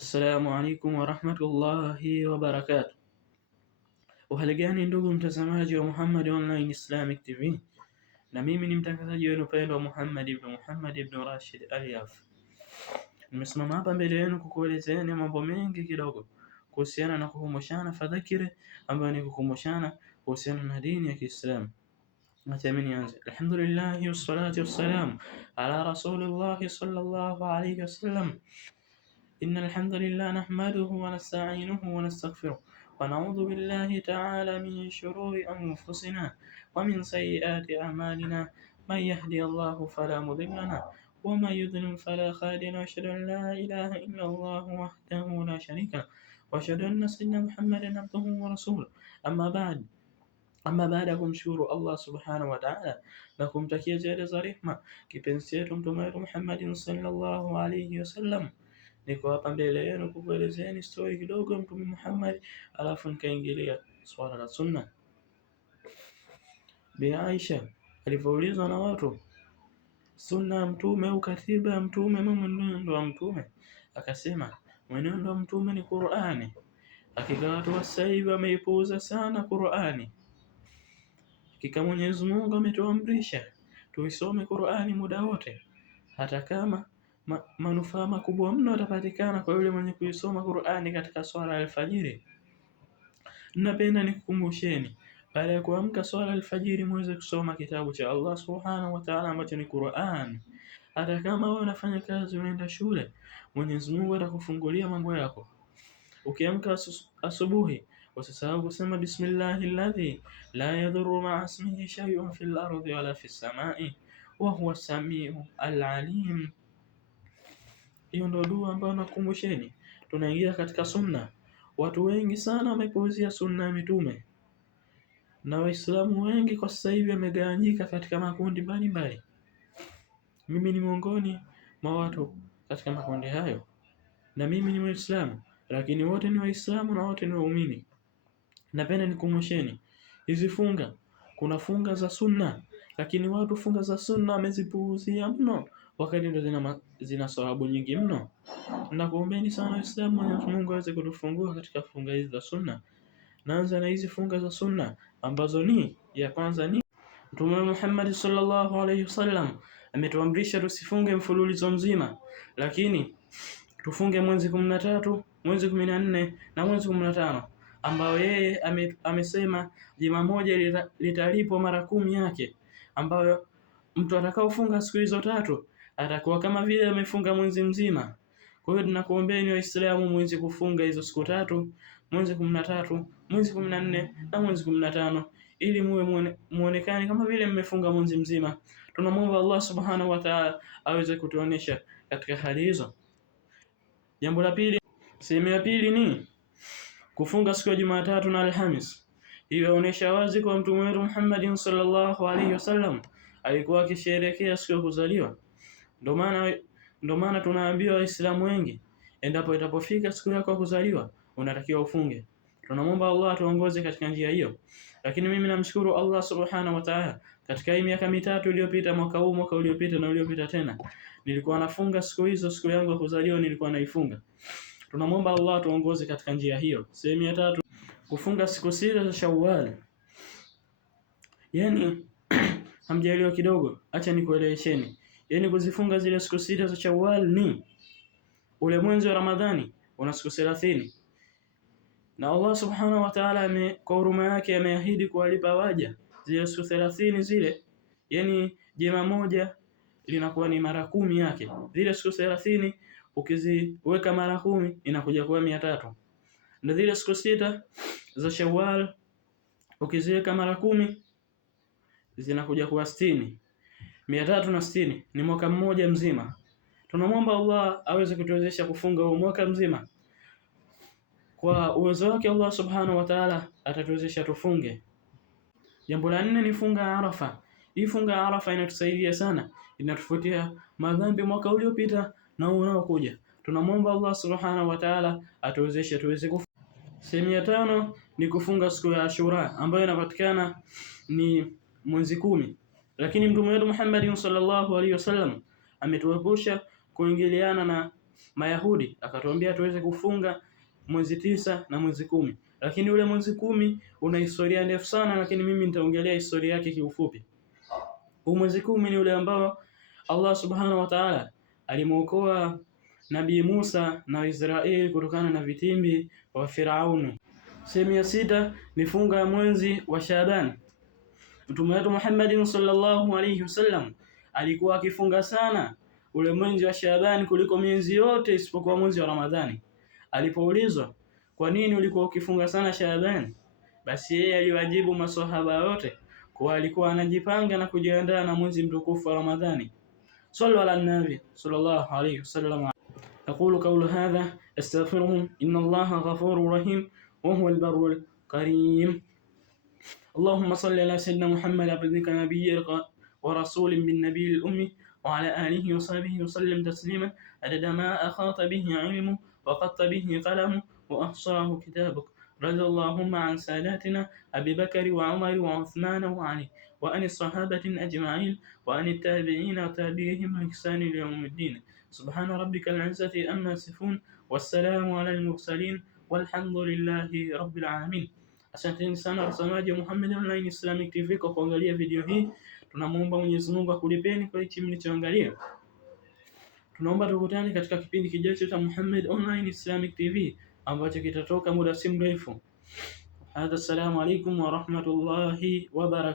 Assalamu alaikum warahmatullahi wabarakatuh. Uhali gani ndugu mtazamaji wa Muhammad Online Islamic TV, na mimi ni mtangazaji wenu pendwa Muhammad ibn Rashid Al-Yaf. Nimesimama hapa mbele yenu kukuelezeeni mambo mengi kidogo kuhusiana na kukumbushana fadhakiri, ambayo ni kukumbushana kuhusiana na dini ya Kiislamu. Acha mimi nianze. Alhamdulillah wassalatu wassalamu ala rasulillah sallallahu alayhi wasallam. إن الحمد لله نحمده ونستعينه ونستغفره ونعوذ بالله تعالى من شرور أنفسنا ومن سيئات أعمالنا. من يهدي الله فلا مضل له ومن يضلل فلا هادي له. أشهد أن لا إله إلا الله وحده لا شريك له وأشهد أن سيدنا محمدا عبده ورسوله. أما بعد kumshukuru Allah subhanahu wa ta'ala na kumtakia ziada za rehema kipenzi chetu mtume wetu Muhammad sallallahu alayhi wasallam. Niko hapa mbele yenu kukuelezeeni story kidogo mtume Muhammad, alafu nikaingilia swala la sunna. Bi Aisha alipoulizwa na watu sunna mtume au katiba ya mtume, mwenendo wa mtume, akasema mwenendo wa mtume ni Qur'ani. Hakika watu wa sasa hivi wameipuuza sana Qur'ani. Hakika Mwenyezi Mungu ametuamrisha tuisome Qur'ani muda wote, hata kama manufaa makubwa mno yatapatikana kwa yule mwenye kuisoma Qur'ani katika swala alfajiri. Napenda nikukumbusheni, baada ya kuamka swala alfajiri muweze kusoma kitabu cha Allah subhanahu wa ta'ala ambacho ni Qur'an. Hata kama wewe unafanya kazi, unaenda shule, Mwenyezi Mungu atakufungulia mambo yako. Ukiamka asubuhi, usisahau kusema bismillahilladhi la yadhurru ma'a ismihi shay'un fil ardi wala fis samai wa huwa as-sami'u al-alim. Hiyo ndio dua ambayo nakumbusheni. Tunaingia katika sunna. Watu wengi sana wamepuuzia sunna ya mitume, na Waislamu wengi kwa sasa hivi wamegawanyika katika makundi mbalimbali. Mimi ni miongoni mwa watu katika makundi hayo, na mimi ni Muislamu, lakini wote ni Waislamu na wote ni waumini. Napenda nikumbusheni hizi funga. Kuna funga za sunna, lakini watu funga za sunna wamezipuuzia mno, wakati ndio zina sababu nyingi mno. Nakuombeni sana Waislamu, Mwenyezi Mungu aweze kutufungua katika funga hizi za sunna. Naanza na hizi funga za sunna ambazo ni ya kwanza ni Mtume Muhammad sallallahu alayhi wasallam ametuamrisha tusifunge mfululizo mzima, lakini tufunge mwezi 13, mwezi 14 na mwezi 15, ambao yeye amesema juma moja litalipwa mara 10 yake, ambayo mtu atakaofunga siku hizo tatu atakuwa kama vile amefunga mwezi mzima. Kwa hiyo tunakuombeeni Waislamu mwezi kufunga hizo siku tatu, mwezi 13, mwezi 14 na mwezi 15, ili muwe muonekane kama vile mmefunga mwezi mzima. Tunamwomba Allah subhanahu wa ta'ala aweze kutuonesha katika hali hizo. Jambo la pili, sehemu ya pili ni kufunga siku ya Jumatatu na Alhamis. Hiyo inaonyesha wazi kwa mtume wetu Muhammad sallallahu alaihi wasallam alikuwa akisherehekea siku ya kuzaliwa. Ndio maana tunaambiwa Waislamu wengi, endapo itapofika siku yako ya kuzaliwa unatakiwa ufunge. Tunamwomba Allah tuongoze katika njia hiyo. Lakini mimi namshukuru Allah subhanahu wa ta'ala, katika hii miaka mitatu iliyopita, mwaka huu, mwaka uliopita na uliopita tena, nilikuwa nafunga siku hizo. Siku yangu ya kuzaliwa nilikuwa naifunga. Tunamwomba Allah tuongoze katika njia hiyo. Sehemu ya tatu, kufunga siku sita za Shawwal. Yani hamjaelewa kidogo, acha nikuelewesheni. Yani kuzifunga zile siku sita za Shawwal ni ule mwezi wa Ramadhani una siku 30, na Allah subhanahu wa ta'ala kwa huruma yake ameahidi kuwalipa waja zile siku 30 zile. Yani jema moja linakuwa ni mara 10 yake. Zile siku 30 ukiziweka mara 10 inakuja kuwa 300, na zile siku sita za Shawwal ukiziweka mara 10 zinakuja kuwa 60. 360 ni mwaka mmoja mzima. Tunamwomba Allah aweze kutuwezesha kufunga huo mwaka mzima. Kwa uwezo wake Allah subhanahu wa ta'ala atatuwezesha tufunge. Jambo la 4 ni funga Arafa. Hii funga Arafa inatusaidia sana, inatufutia madhambi mwaka uliopita na unaokuja. Tunamwomba Allah subhanahu wa ta'ala atuwezeshe tuweze kufunga. Sehemu ya 5 ni kufunga siku ya Ashura, ambayo inapatikana ni mwezi 10. Lakini mtume wetu Muhammad sallallahu alaihi wasallam ametuepusha kuingiliana na Mayahudi, akatuambia tuweze kufunga mwezi 9 na mwezi 10. Lakini ule mwezi 10 una historia ndefu sana, lakini mimi nitaongelea historia yake kiufupi. Huu mwezi 10 ni ule ambao Allah Subhanahu wa Ta'ala alimuokoa Nabii Musa na Israeli kutokana na vitimbi wa Firauni. Sehemu ya 6 ni funga ya mwezi wa Shaaban. Mtume wetu Muhammad sallallahu alayhi wasallam alikuwa akifunga sana ule mwezi wa Shaaban kuliko miezi yote isipokuwa mwezi wa Ramadhani. Alipoulizwa, kwa nini ulikuwa ukifunga sana Shaaban? Basi yeye aliwajibu maswahaba yote kwa alikuwa anajipanga na kujiandaa na mwezi mtukufu wa Ramadhani. Sallu ala nabi sallallahu alayhi wasallam. أقول قول هذا أستغفره إن الله غفور رحيم وهو البر الكريم. اللهم صل على سيدنا محمد عبدك نبي ورسول بالنبي الأمي وعلى آله وصحبه وسلم تسليما عدد ما أحاط به علمه وقط به قلمه وأحصاه كتابك. رضي اللهم عن ساداتنا أبي بكر وعمر وعثمان وعلي وعن الصحابة أجمعين وعن التابعين وتابعيهم بإحسان إلى يوم الدين. سبحان ربك العزة أما يصفون والسلام على المرسلين والحمد لله رب العالمين. Asanteni sana watazamaji wa Muhammad Online Islamic TV kwa kuangalia video hii. Tunamuomba Mwenyezi Mungu akulipeni kwa hichi mlichoangalia. Tunaomba tukutane katika kipindi kijacho cha Muhammad Online Islamic TV ambacho kitatoka muda si mrefu. Assalamu alaikum wa rahmatullahi wa barakatuh.